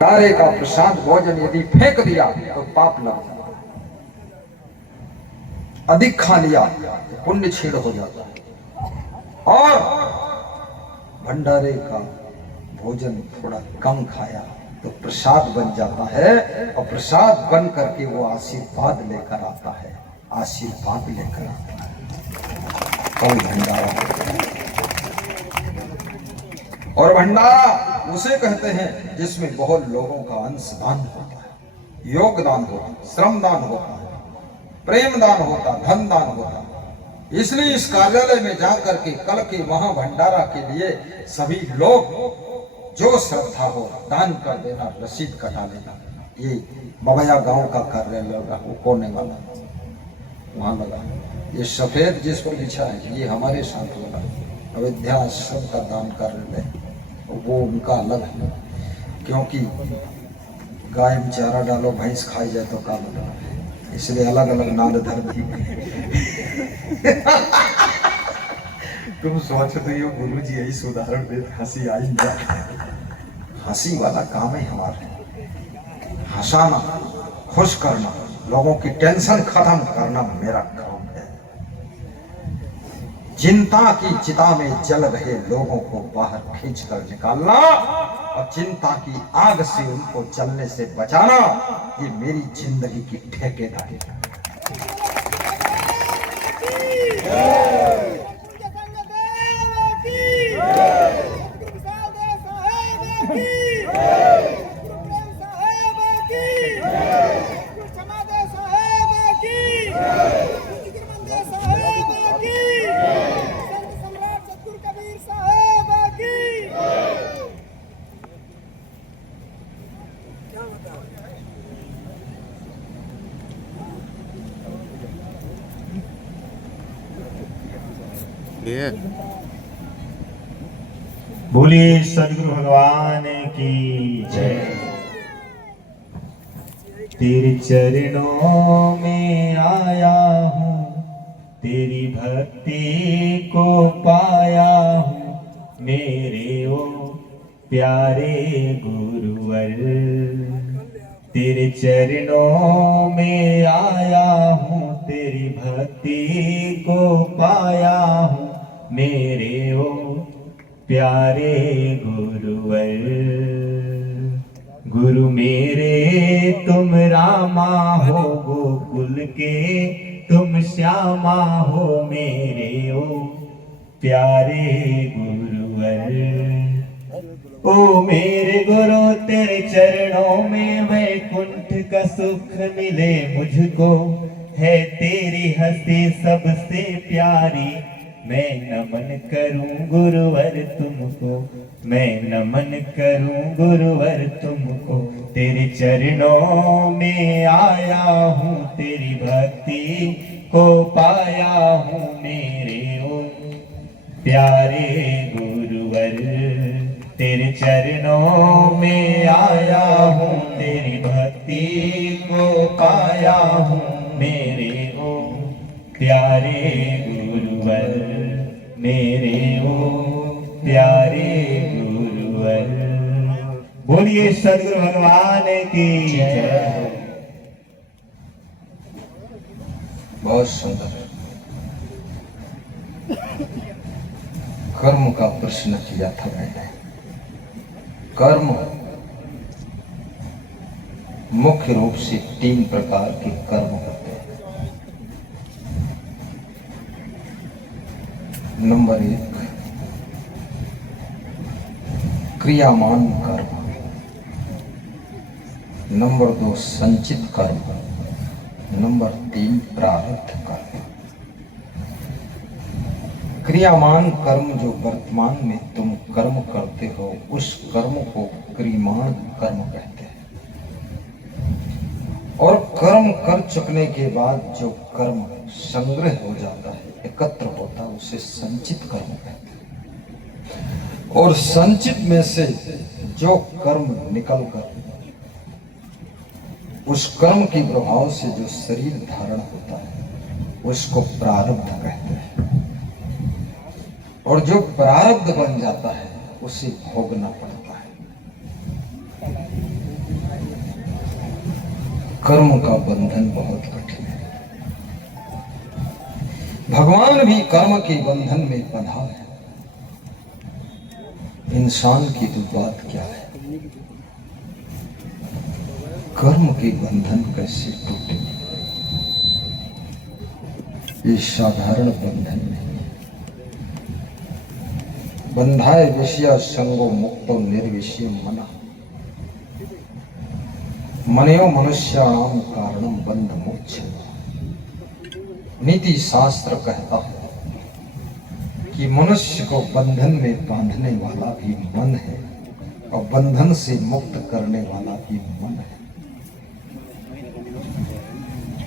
भंडारे का प्रसाद भोजन यदि फेंक दिया तो पाप लग जाता है, अधिक खा लिया तो पुण्य छीण हो जाता है। और भंडारे का भोजन थोड़ा कम खाया तो प्रसाद बन जाता है, और प्रसाद बन करके वो आशीर्वाद लेकर आता है, आशीर्वाद लेकर आता है। कल भंडारा, और भंडारा उसे कहते हैं जिसमें बहुत लोगों का अंशदान होता है, योगदान होता है, श्रमदान होता है, प्रेम दान होता है, धन दान होता है। इसलिए इस कार्यालय में जाकर के कल के वहां भंडारा के लिए सभी लोग जो श्रद्धा हो दान कर देना, रसीद कटा लेना। ये बबैया गांव का कार्यालय लगा, वो कोने वाला वहां लगा। ये सफेद जिस पर बिछा है ये हमारे साथ लगा, अयोध्या आश्रम का दान कार्यालय, वो उनका अलग है। क्योंकि गाय में चारा डालो भैंस खाई जाए तो का बता, इसलिए अलग अलग नाल धर दी। तुम सोच रहे हो गुरु जी यही उदाहरण दे, हंसी आई जाए। हंसी वाला काम है हमारे, हंसाना, खुश करना, लोगों की टेंशन खत्म करना मेरा काम है। चिंता की चिता में जल रहे लोगों को बाहर खींच कर निकालना और चिंता की आग से उनको जलने से बचाना, ये मेरी जिंदगी की ठेकेदारी है। बोलिए सदगुरु भगवान की जय। तेरे चरणों में आया हूँ, तेरी भक्ति को पाया हूँ, मेरे ओ प्यारे गुरुवर। तेरे चरणों में आया हूँ, तेरी भक्ति को पाया हूँ, मेरे ओ प्यारे गुरुवर। गुरु मेरे तुम रामा हो, गोकुल के तुम श्यामा हो, मेरे ओ प्यारे गुरुवर। ओ मेरे गुरु तेरे चरणों में वैकुंठ का सुख मिले मुझको, है तेरी हंसी सबसे प्यारी। मैं नमन करूं गुरुवर तुमको, मैं नमन करूं गुरुवर तुमको। तेरे चरणों में आया हूँ, तेरी भक्ति को पाया हूँ, मेरे ओ प्यारे गुरुवर। तेरे चरणों में आया हूँ, तेरी भक्ति को पाया हूँ, मेरे ओ प्यारे गुरुवर, मेरे ओ प्यारे गुरुवर। बोलिए सदगुरु भगवान की जय। बहुत सुंदर कर्म का प्रश्न किया था मैंने। कर्म मुख्य रूप से 3 प्रकार के कर्म होते हैं। नंबर 1 क्रियामान कर्म, नंबर 2 संचित कर्म, नंबर 3 प्रारब्ध कर्म। क्रियामान कर्म जो वर्तमान में तुम कर्म करते हो, उस कर्म को क्रियमाण कर्म कहते हैं। और कर्म कर चुकने के बाद जो कर्म संग्रह हो जाता है, एकत्र होता है, उसे संचित कर्म कहते हैं। और संचित में से जो कर्म निकलकर उस कर्म के प्रभाव से जो शरीर धारण होता है, उसको प्रारब्ध कहते हैं। और जो प्रारब्ध बन जाता है उसे भोगना पड़ता है। कर्म का बंधन बहुत कठिन है। भगवान भी कर्म के बंधन में बंधा है। इंसान की तो बात क्या है, कर्म के बंधन कैसे टूटे। ये साधारण बंधन नहीं है। बंधाए विषय संगो मुक्तो निर्विषय मना, मनयो मनुष्याणाम कारणम बंध मोक्ष। नीति शास्त्र कहता है कि मनुष्य को बंधन में बांधने वाला भी मन है और बंधन से मुक्त करने वाला भी मन है।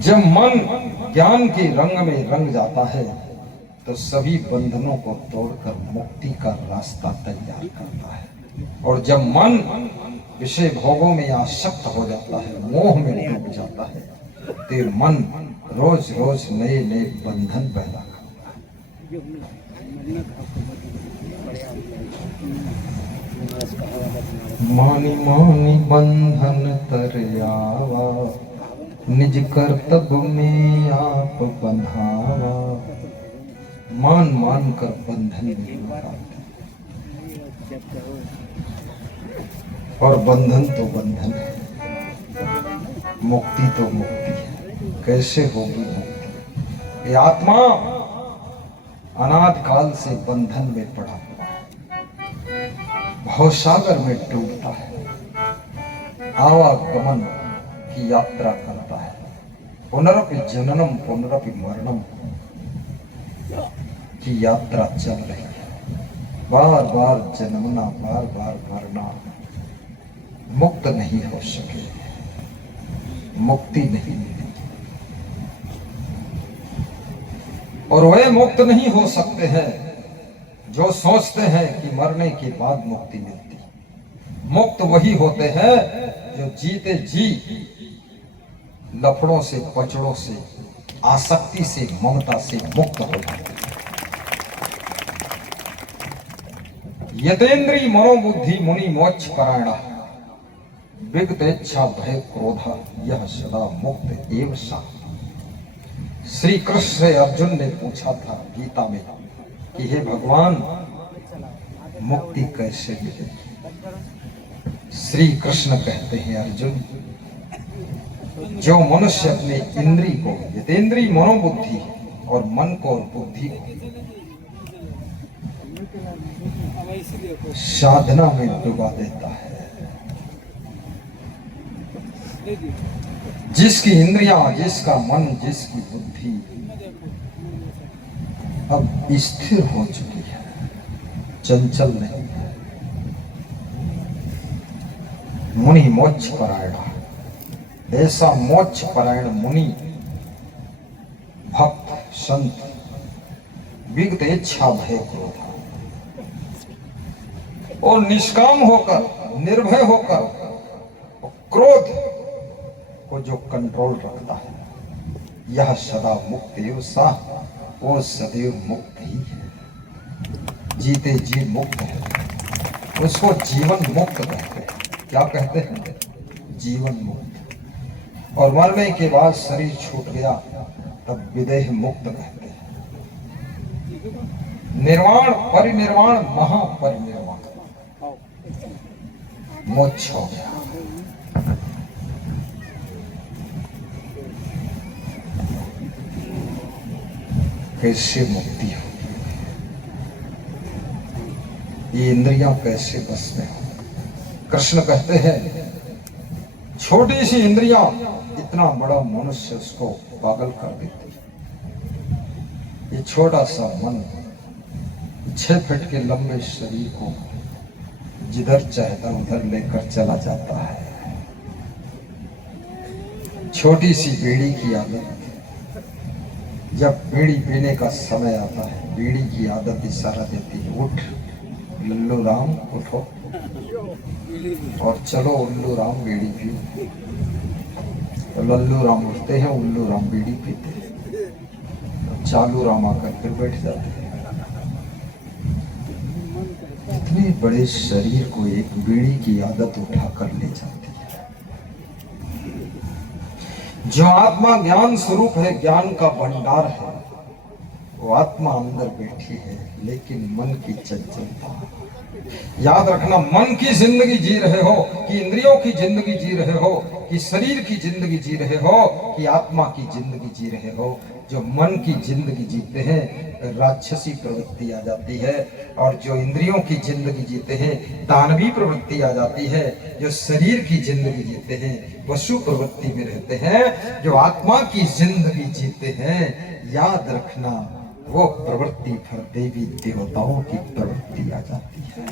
जब मन ज्ञान के रंग में रंग जाता है तो सभी बंधनों को तोड़कर मुक्ति का रास्ता तैयार करता है। और जब मन विषय भोगों में आसक्त हो जाता है, मोह में डूब जाता है, तो मन रोज रोज नए नए बंधन पैदा करता है। मानी मानी बंधन तर आवा, निज कर्तव्य में आप बंधावा। मान मान कर बंधन में लुटाते, और बंधन तो बंधन है, मुक्ति तो मुक्ति है। कैसे होगी मुक्ति? ये आत्मा अनाद काल से बंधन में पड़ा हुआ है, भवसागर में डूबता है, आवागमन की यात्रा करता है। पुनरपि जननम पुनरपि मरणम की यात्रा चल रही है। बार बार जन्मना, बार बार मरना, मुक्त नहीं हो सके, मुक्ति नहीं मिली। और वे मुक्त नहीं हो सकते हैं जो सोचते हैं कि मरने के बाद मुक्ति मिलती। मुक्त वही होते हैं जो जीते जी लफड़ों से, पचड़ों से, आसक्ति से, ममता से मुक्त हो जाते हैं। यतेन्द्रिय मनोबुद्धि मुनि मोक्ष परायणा, विगत इच्छा भय क्रोध यह सदा मुक्त एव सा। श्री कृष्ण से अर्जुन ने पूछा था गीता में कि हे भगवान, मुक्ति कैसे मिलेगी? श्री कृष्ण कहते हैं अर्जुन, जो मनुष्य अपने इंद्रिय को, यतेन्द्रिय मनोबुद्धि और मन को और बुद्धि को साधना में डुबा देता है, जिसकी इंद्रियां, जिसका मन, जिसकी बुद्धि अब स्थिर हो चुकी है, चंचल नहीं है, मुनि मोक्ष परायण, ऐसा मोक्ष परायण मुनि, भक्त, संत, विगत इच्छा भय क्रोध, और निष्काम होकर, निर्भय होकर, क्रोध को जो कंट्रोल रखता है, यह सदा मुक्त एव सा, वो सदैव मुक्त ही है, जीते जी मुक्त है। उसको जीवन मुक्त कहते हैं। क्या कहते हैं? जीवन मुक्त। और मरने के बाद शरीर छूट गया तब विदेह मुक्त कहते हैं। निर्वाण, परिनिर्वाण, महापरिनिर्वाण, मोक्ष हो गया। कैसे मुक्ति हो? ये इंद्रियां कैसे बस में हो? कृष्ण कहते हैं छोटी सी इंद्रियां इतना बड़ा मनुष्य उसको पागल कर देती। ये छोटा सा मन 6 फीट के लंबे शरीर को जिधर चाहता उधर लेकर चला जाता है। छोटी सी बीड़ी की आदत, जब बीड़ी पीने का समय आता है, बीड़ी की आदत इशारा देती है, उठ लल्लू राम उठो और चलो उल्लू राम बीड़ी पियो। तो लल्लू राम उठते हैं, उल्लू राम बीड़ी पीते हैं, तो चालू राम आकर फिर बैठ जाते हैं। इतने बड़े शरीर को एक बीड़ी की आदत उठाकर ले जाती है। जो आत्मा ज्ञान स्वरूप है, ज्ञान का भंडार है, वो आत्मा अंदर बैठी है, लेकिन मन की चंचलता। याद रखना, मन की जिंदगी जी रहे हो कि इंद्रियों की जिंदगी जी रहे हो कि शरीर की जिंदगी जी रहे हो कि आत्मा की जिंदगी जी रहे हो, जो मन की जिंदगी जीते हैं राक्षसी प्रवृत्ति आ जाती है, और जो इंद्रियों की जिंदगी जीते हैं दानवी प्रवृत्ति आ जाती है, जो शरीर की जिंदगी जीते हैं वसु प्रवृत्ति में रहते हैं, जो आत्मा की जिंदगी जीते हैं, याद रखना वो प्रवृत्ति फिर देवी देवताओं की प्रवृत्ति आ जाती है।